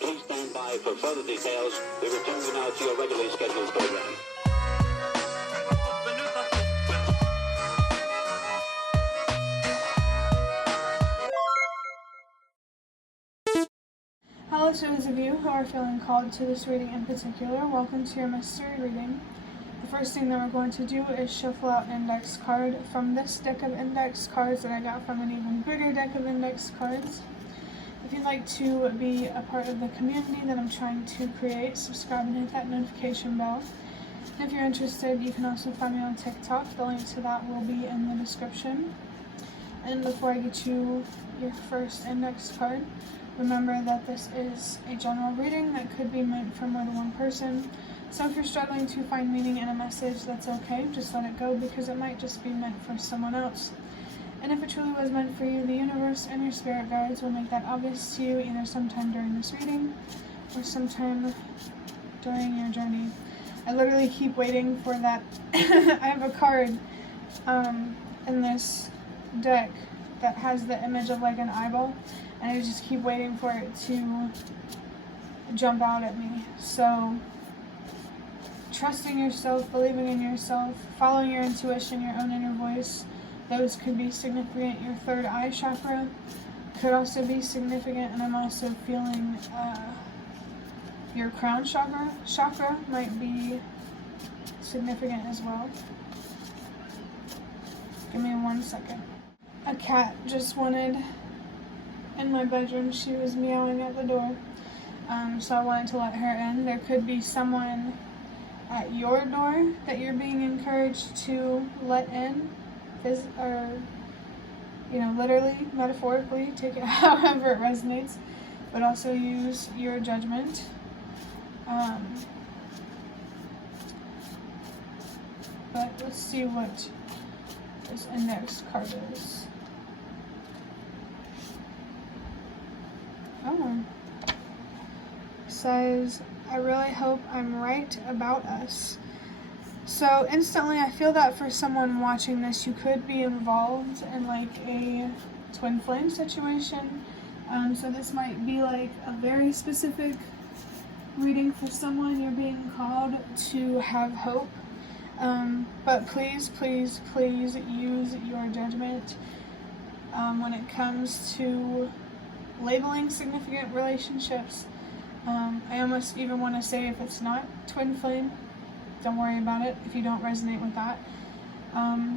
Please stand by for further details. We return you now to your regularly scheduled program. Hello to those of you who are feeling called to this reading in particular. Welcome to your mystery reading. The first thing that we're going to do is shuffle out an index card from this deck of index cards that I got from an even bigger deck of index cards. If you'd like to be a part of the community that I'm trying to create, subscribe and hit that notification bell. And if you're interested, you can also find me on TikTok. The link to that will be in the description. And before I get you your first index card, remember that this is a general reading that could be meant for more than one person. So if you're struggling to find meaning in a message, that's okay. Just let it go because it might just be meant for someone else. And if it truly was meant for you, the universe and your spirit guides will make that obvious to you either sometime during this reading or sometime during your journey. I literally keep waiting for that. I have a card in this deck that has the image of like an eyeball, and I just keep waiting for it to jump out at me. So trusting yourself, believing in yourself, following your intuition, your own inner voice, those could be significant. Your third eye chakra could also be significant, and I'm also feeling your crown chakra might be significant as well. Give me 1 second. A cat just wanted in my bedroom. She was meowing at the door, so I wanted to let her in. There could be someone at your door that you're being encouraged to let in, or literally, metaphorically, take it however it resonates, but also use your judgment. But let's see what this index card is. Oh, says, I really hope I'm right about us. So instantly I feel that for someone watching this, you could be involved in like a twin flame situation. So this might be like a very specific reading for someone. You're being called to have hope. But please, please, please use your judgment when it comes to labeling significant relationships. I almost even want to say if it's not twin flame, don't worry about it if you don't resonate with that.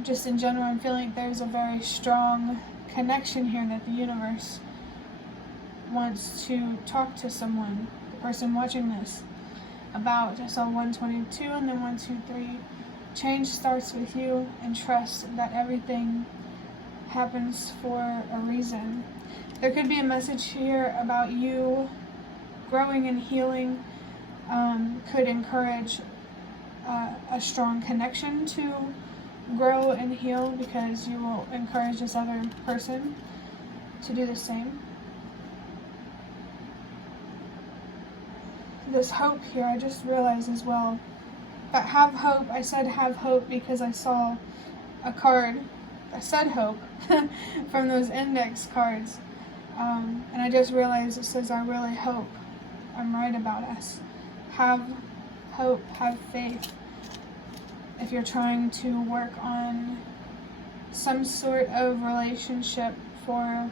Just in general, I'm feeling like there's a very strong connection here that the universe wants to talk to someone, the person watching this, about. I saw 122 and then 123. Change starts with you, and trust that everything happens for a reason. There could be a message here about you growing and healing. Could encourage a strong connection to grow and heal, because you will encourage this other person to do the same. This hope here, I just realized as well, but have hope. I said have hope because I saw a card that said hope from those index cards. And I just realized it says, I really hope I'm right about us. Have hope, have faith. If you're trying to work on some sort of relationship for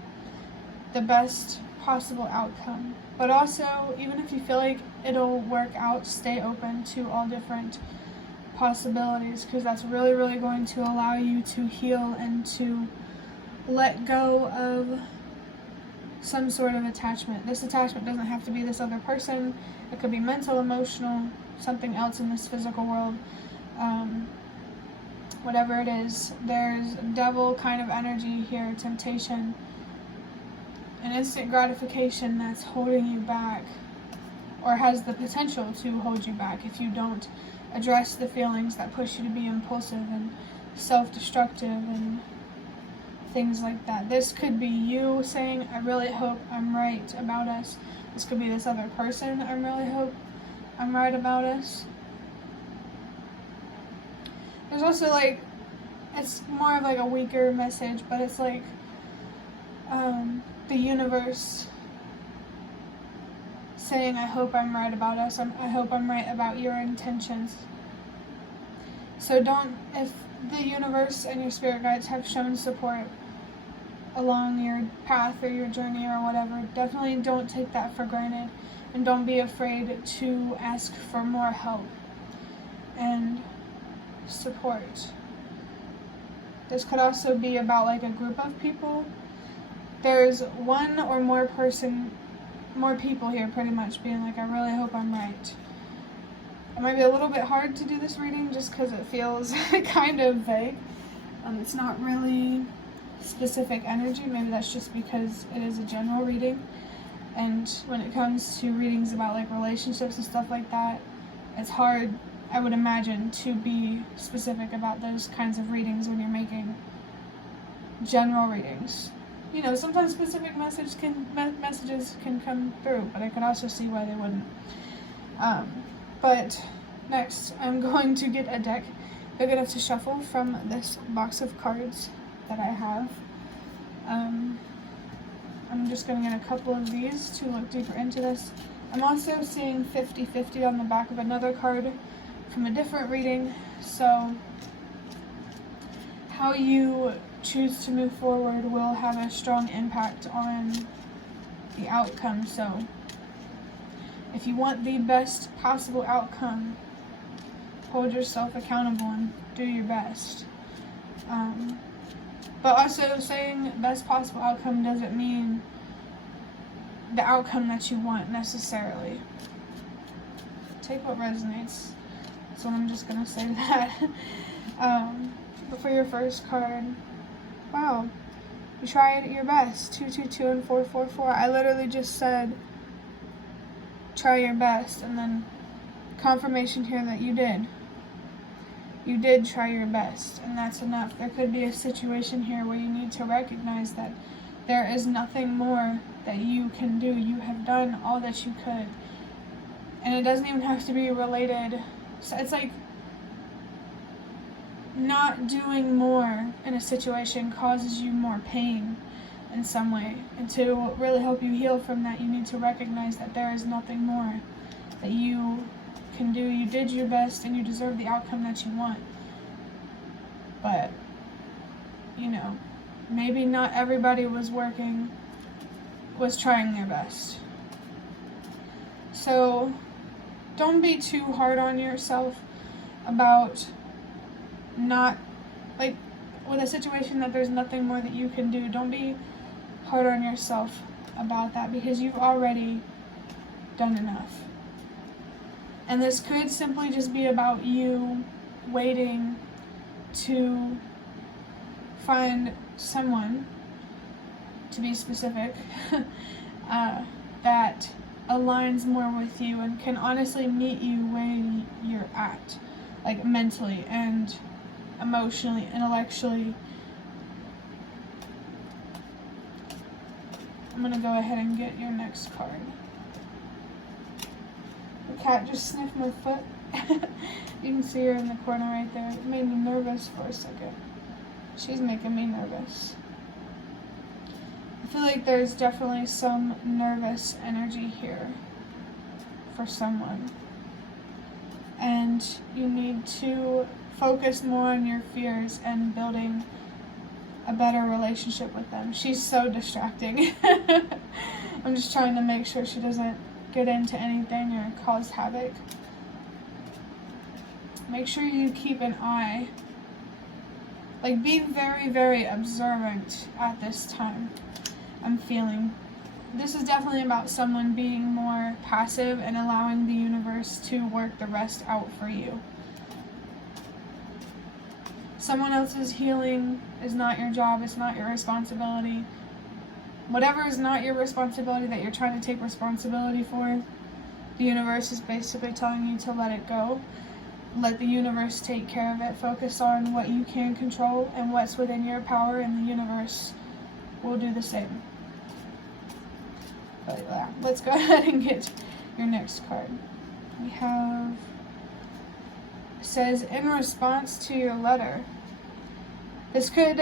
the best possible outcome. But also, even if you feel like it'll work out, stay open to all different possibilities, because that's really, really going to allow you to heal and to let go of some sort of attachment. This attachment doesn't have to be this other person. It could be mental, emotional, something else in this physical world. Whatever it is, there's devil kind of energy here, temptation, an instant gratification that's holding you back, or has the potential to hold you back if you don't address the feelings that push you to be impulsive and self-destructive and things like that. This could be you saying, I really hope I'm right about us. This could be this other person, I really hope I'm right about us. There's also like, it's more of like a weaker message, but it's like the universe saying, I hope I'm right about us. I hope I'm right about your intentions. So if the universe and your spirit guides have shown support along your path or your journey or whatever, definitely don't take that for granted, and don't be afraid to ask for more help and support. This could also be about like a group of people. There's one or more people here pretty much being like, I really hope I'm right. It might be a little bit hard to do this reading just because it feels kind of vague. It's not really specific energy. Maybe that's just because it is a general reading. And when it comes to readings about like relationships and stuff like that, it's hard, I would imagine, to be specific about those kinds of readings when you're making general readings. You know, sometimes specific messages can come through, but I could also see why they wouldn't. But next, I'm going to get a deck big enough to shuffle from this box of cards that I have. I'm just going to get a couple of these to look deeper into this. I'm also seeing 50-50 on the back of another card from a different reading. So how you choose to move forward will have a strong impact on the outcome. So if you want the best possible outcome, hold yourself accountable and do your best. But also saying best possible outcome doesn't mean the outcome that you want necessarily. Take what resonates. So I'm just going to say that. But for your first card, wow, you tried your best. 222 and 444. I literally just said try your best, and then confirmation here that you did. You did try your best, and that's enough. There could be a situation here where you need to recognize that there is nothing more that you can do. You have done all that you could. And it doesn't even have to be related. So it's like not doing more in a situation causes you more pain in some way. And to really help you heal from that, you need to recognize that there is nothing more that you can do. You did your best and you deserve the outcome that you want. But, you know, maybe not everybody was trying their best. So don't be too hard on yourself about not, like, with a situation that there's nothing more that you can do. Don't be hard on yourself about that, because you've already done enough. And this could simply just be about you waiting to find someone, to be specific, that aligns more with you and can honestly meet you where you're at, like mentally and emotionally, intellectually. I'm going to go ahead and get your next card. The cat just sniffed my foot. You can see her in the corner right there. It made me nervous for a second. She's making me nervous. I feel like there's definitely some nervous energy here for someone. And you need to focus more on your fears and building a better relationship with them. She's so distracting. I'm just trying to make sure she doesn't get into anything or cause havoc. Make sure you keep an eye. Like, be very, very observant at this time. I'm feeling this is definitely about someone being more passive and allowing the universe to work the rest out for you. Someone else's healing is not your job. It's not your responsibility. Whatever is not your responsibility that you're trying to take responsibility for, the universe is basically telling you to let it go. Let the universe take care of it. Focus on what you can control and what's within your power, and the universe will do the same. But yeah, let's go ahead and get your next card. We have, it says, in response to your letter. This could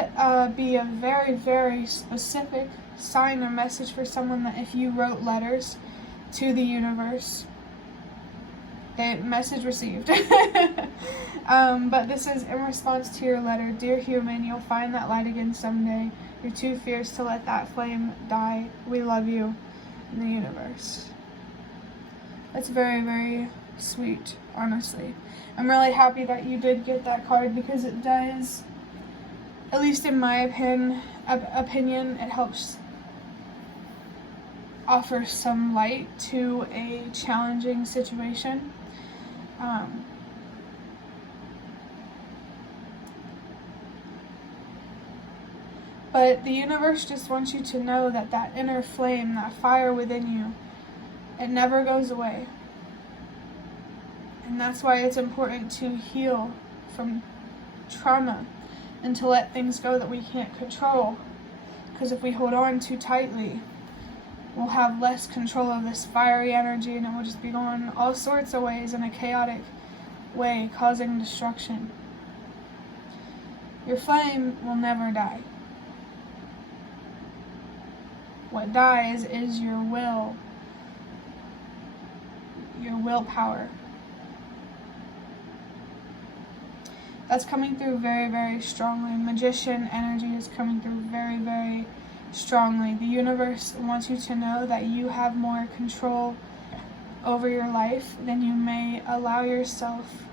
be a very, very specific sign or message for someone that if you wrote letters to the universe. Message received. But this is in response to your letter. Dear human, you'll find that light again someday. You're too fierce to let that flame die. We love you in the universe. That's very, very sweet, honestly. I'm really happy that you did get that card, because it does, at least in my opinion, it helps offer some light to a challenging situation. But the universe just wants you to know that that inner flame, that fire within you, it never goes away. And that's why it's important to heal from trauma and to let things go that we can't control. Because if we hold on too tightly, we'll have less control of this fiery energy, and it will just be going all sorts of ways in a chaotic way, causing destruction. Your flame will never die. What dies is your willpower. That's coming through very, very strongly. Magician energy is coming through very, very strongly. The universe wants you to know that you have more control over your life than you may allow yourself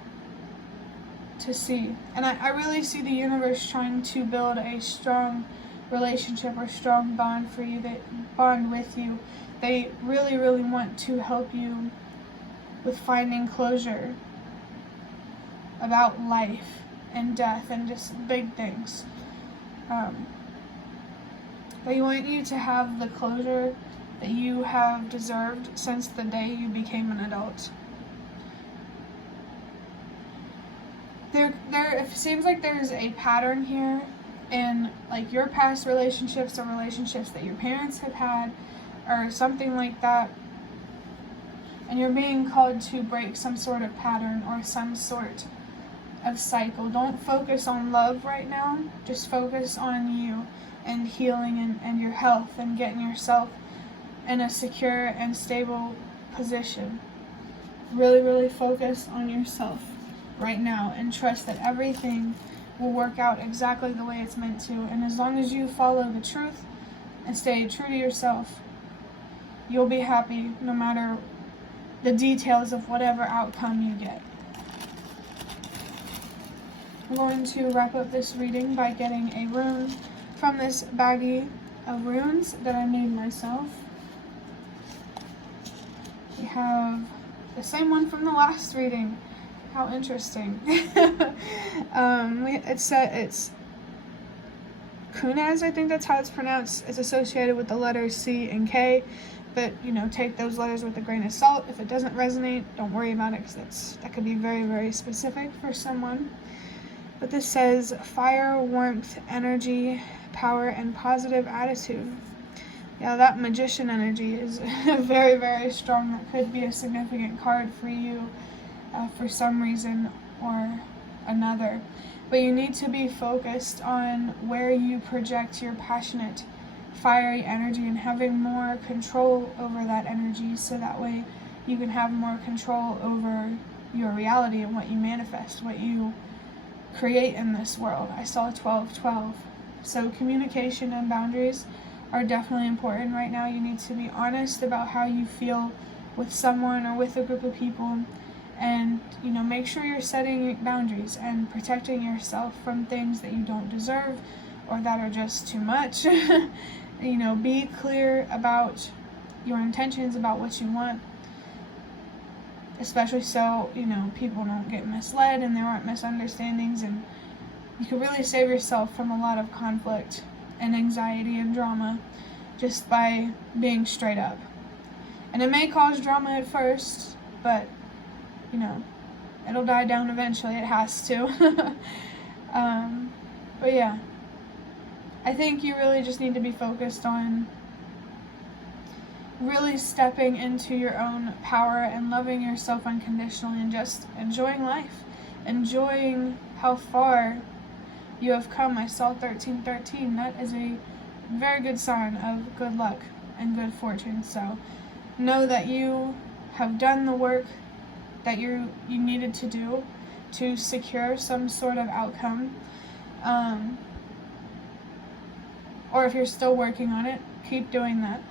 to see. And I really see the universe trying to build a strong relationship or strong bond for you, that bond with you. They really, really want to help you with finding closure about life and death and just big things. They want you to have the closure that you have deserved since the day you became an adult. It seems like there's a pattern here in like your past relationships or relationships that your parents have had or something like that, and you're being called to break some sort of pattern or some sort of cycle. Don't focus on love right now. Just focus on you and healing and your health and getting yourself in a secure and stable position. Really, really focus on yourself right now and trust that everything will work out exactly the way it's meant to. And as long as you follow the truth and stay true to yourself, you'll be happy no matter the details of whatever outcome you get. I'm going to wrap up this reading by getting a rune from this baggie of runes that I made myself. We have the same one from the last reading. How interesting. It's Kunaz, I think that's how it's pronounced. It's associated with the letters C and K, but take those letters with a grain of salt. If it doesn't resonate, don't worry about it, because that could be very, very specific for someone. But this says fire, warmth, energy, power, and positive attitude. Yeah, that magician energy is very, very strong. That could be a significant card for you for some reason or another. But you need to be focused on where you project your passionate, fiery energy and having more control over that energy, so that way you can have more control over your reality and what you manifest, what you create in this world. I saw 12-12. So communication and boundaries are definitely important right now. You need to be honest about how you feel with someone or with a group of people, and make sure you're setting boundaries and protecting yourself from things that you don't deserve or that are just too much. Be clear about your intentions, about what you want, especially so people don't get misled and there aren't misunderstandings, and you can really save yourself from a lot of conflict and anxiety and drama just by being straight up. And it may cause drama at first, but it'll die down eventually. It has to. But yeah, I think you really just need to be focused on really stepping into your own power and loving yourself unconditionally and just enjoying life, enjoying how far you have come. I saw 1313. That is a very good sign of good luck and good fortune. So know that you have done the work that you needed to do to secure some sort of outcome. Or if you're still working on it, keep doing that.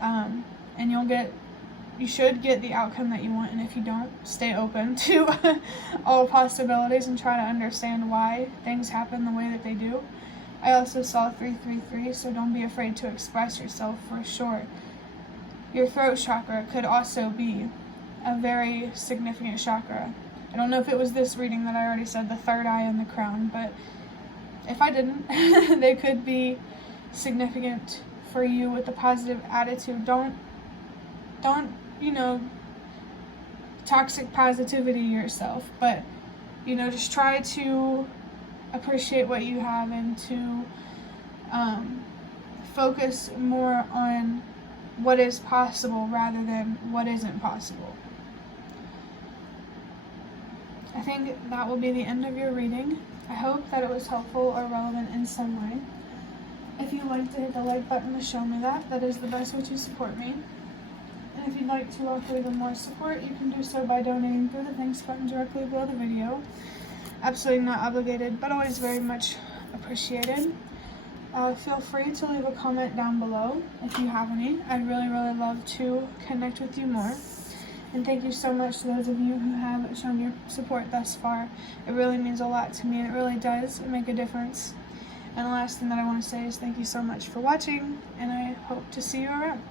And you should get the outcome that you want, and if you don't, stay open to all possibilities and try to understand why things happen the way that they do. I also saw 333, so don't be afraid to express yourself for sure. Your throat chakra could also be a very significant chakra. I don't know if it was this reading that I already said, the third eye and the crown, but if I didn't, they could be significant for you with a positive attitude. Don't toxic positivity yourself, but just try to appreciate what you have and to focus more on what is possible rather than what isn't possible. I think that will be the end of your reading. I hope that it was helpful or relevant in some way. If you'd like to hit the like button to show me that is the best way to support me. And if you'd like to offer even more support, you can do so by donating through the thanks button directly below the video. Absolutely not obligated, but always very much appreciated. Feel free to leave a comment down below if you have any. I'd really, really love to connect with you more. And thank you so much to those of you who have shown your support thus far. It really means a lot to me, and it really does make a difference. And the last thing that I want to say is thank you so much for watching, and I hope to see you around.